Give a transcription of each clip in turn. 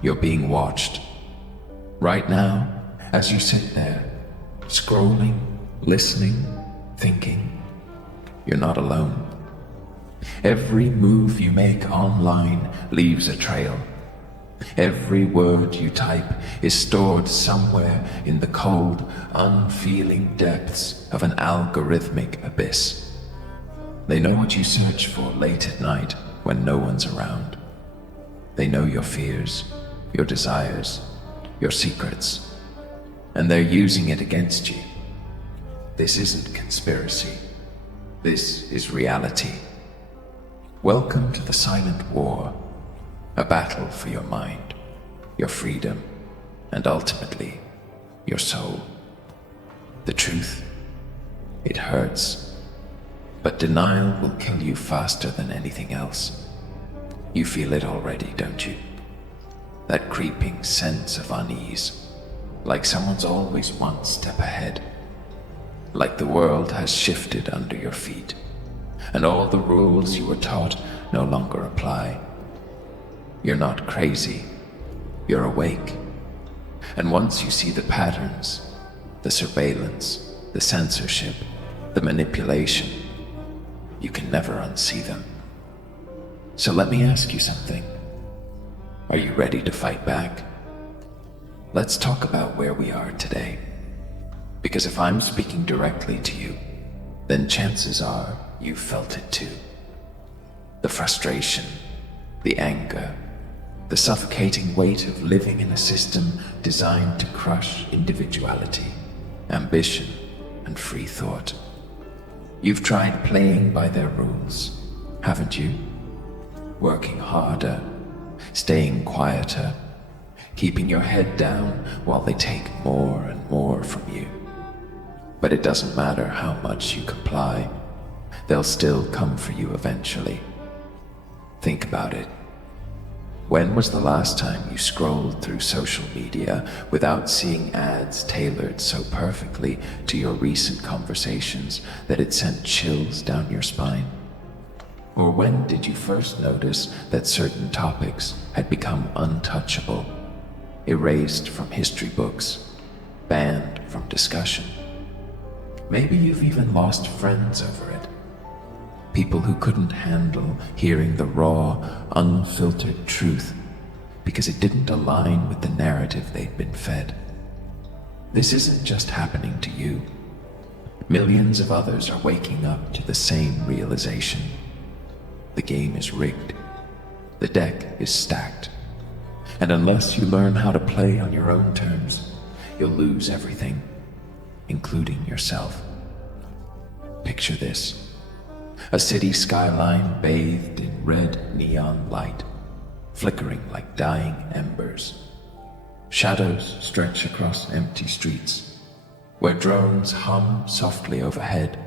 You're being watched. Right now, as you sit there, scrolling, listening, thinking, you're not alone. Every move you make online leaves a trail. Every word you type is stored somewhere in the cold, unfeeling depths of an algorithmic abyss. They know what you search for late at night when no one's around. They know your fears, your desires, your secrets, and they're using it against you. This isn't conspiracy. This is reality. Welcome to the silent war, a battle for your mind, your freedom, and ultimately, your soul. The truth, it hurts, but denial will kill you faster than anything else. You feel it already, don't you? That creeping sense of unease, like someone's always one step ahead, like the world has shifted under your feet, and all the rules you were taught no longer apply. You're not crazy, you're awake. And once you see the patterns, the surveillance, the censorship, the manipulation, you can never unsee them. So let me ask you something. Are you ready to fight back? Let's talk about where we are today. Because if I'm speaking directly to you, then chances are you've felt it too. The frustration, the anger, the suffocating weight of living in a system designed to crush individuality, ambition, and free thought. You've tried playing by their rules, haven't you? Working harder, staying quieter, keeping your head down while they take more and more from you. But it doesn't matter how much you comply, they'll still come for you eventually. Think about it. When was the last time you scrolled through social media without seeing ads tailored so perfectly to your recent conversations that it sent chills down your spine? Or when did you first notice that certain topics had become untouchable, erased from history books, banned from discussion? Maybe you've even lost friends over it. People who couldn't handle hearing the raw, unfiltered truth because it didn't align with the narrative they'd been fed. This isn't just happening to you. Millions of others are waking up to the same realization. The game is rigged. The deck is stacked. And unless you learn how to play on your own terms, you'll lose everything, including yourself. Picture this. A city skyline bathed in red neon light, flickering like dying embers. Shadows stretch across empty streets, where drones hum softly overhead,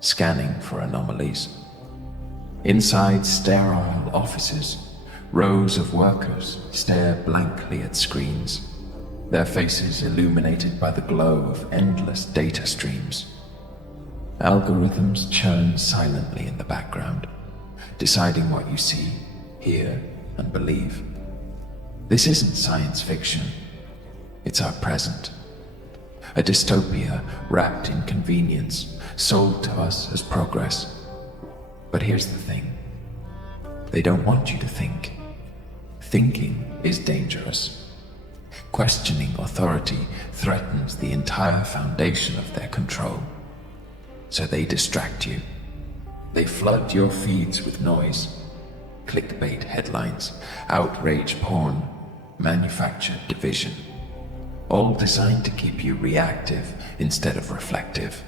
scanning for anomalies. Inside sterile offices, rows of workers stare blankly at screens, their faces illuminated by the glow of endless data streams. Algorithms churn silently in the background, deciding what you see, hear, and believe. This isn't science fiction. It's our present. A dystopia wrapped in convenience, sold to us as progress. But here's the thing. They don't want you to think. Thinking is dangerous. Questioning authority threatens the entire foundation of their control. So they distract you. They flood your feeds with noise, clickbait headlines, outrage porn, manufactured division, all designed to keep you reactive instead of reflective.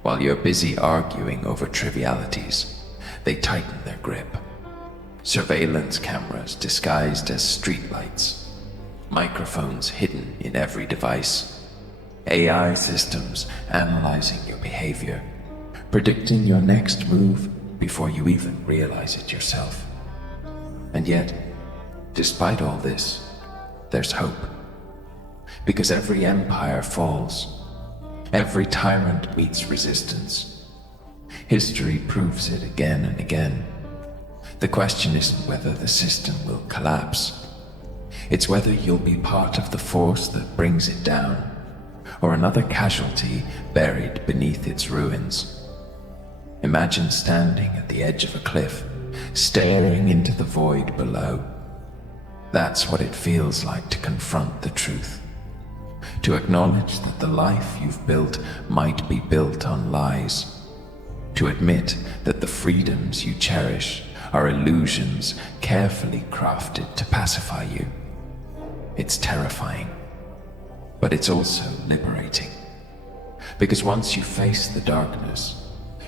While you're busy arguing over trivialities, they tighten their grip. Surveillance cameras disguised as streetlights, microphones hidden in every device, AI systems analyzing your behavior, predicting your next move before you even realize it yourself. And yet, despite all this, there's hope. Because every empire falls, every tyrant meets resistance. History proves it again and again. The question isn't whether the system will collapse. It's whether you'll be part of the force that brings it down, or another casualty buried beneath its ruins. Imagine standing at the edge of a cliff, staring into the void below. That's what it feels like to confront the truth. To acknowledge that the life you've built might be built on lies. To admit that the freedoms you cherish are illusions carefully crafted to pacify you. It's terrifying, but it's also liberating. Because once you face the darkness,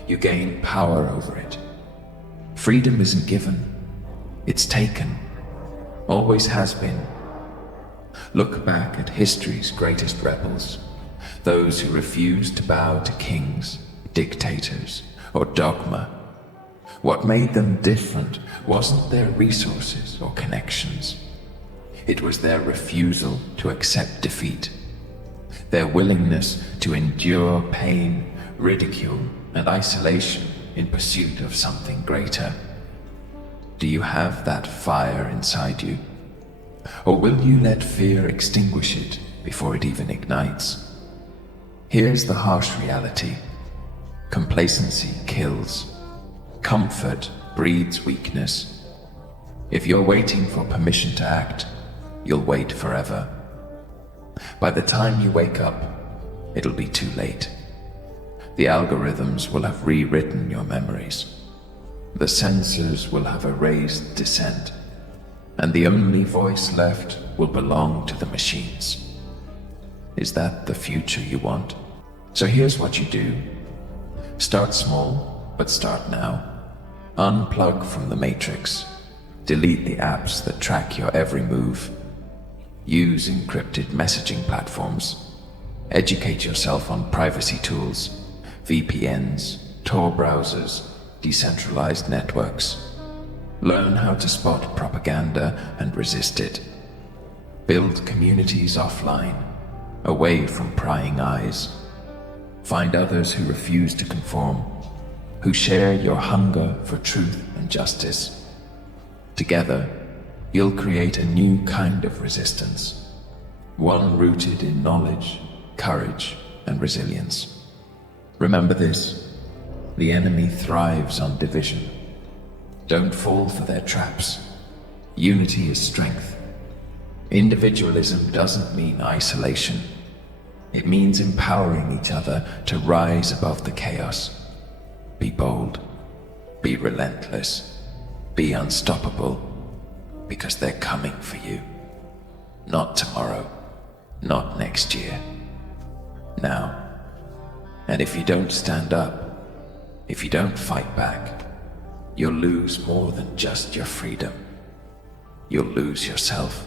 you gain power over it. Freedom isn't given, it's taken. Always has been. Look back at history's greatest rebels, those who refused to bow to kings, dictators, or dogma. What made them different wasn't their resources or connections. It was their refusal to accept defeat, their willingness to endure pain, ridicule, and isolation in pursuit of something greater. Do you have that fire inside you? Or will you let fear extinguish it before it even ignites? Here's the harsh reality. Complacency kills. Comfort breeds weakness. If you're waiting for permission to act, you'll wait forever. By the time you wake up, it'll be too late. The algorithms will have rewritten your memories. The censors will have erased dissent, and the only voice left will belong to the machines. Is that the future you want? So here's what you do. Start small, but start now. Unplug from the matrix. Delete the apps that track your every move. Use encrypted messaging platforms. Educate yourself on privacy tools, VPNs, Tor browsers, decentralized networks. Learn how to spot propaganda and resist it. Build communities offline, away from prying eyes. Find others who refuse to conform, who share your hunger for truth and justice. Together, you'll create a new kind of resistance, one rooted in knowledge, courage, and resilience. Remember this, the enemy thrives on division. Don't fall for their traps. Unity is strength. Individualism doesn't mean isolation. It means empowering each other to rise above the chaos. Be bold. Be relentless. Be unstoppable. Because they're coming for you. Not tomorrow. Not next year. Now. And if you don't stand up, if you don't fight back, you'll lose more than just your freedom. You'll lose yourself.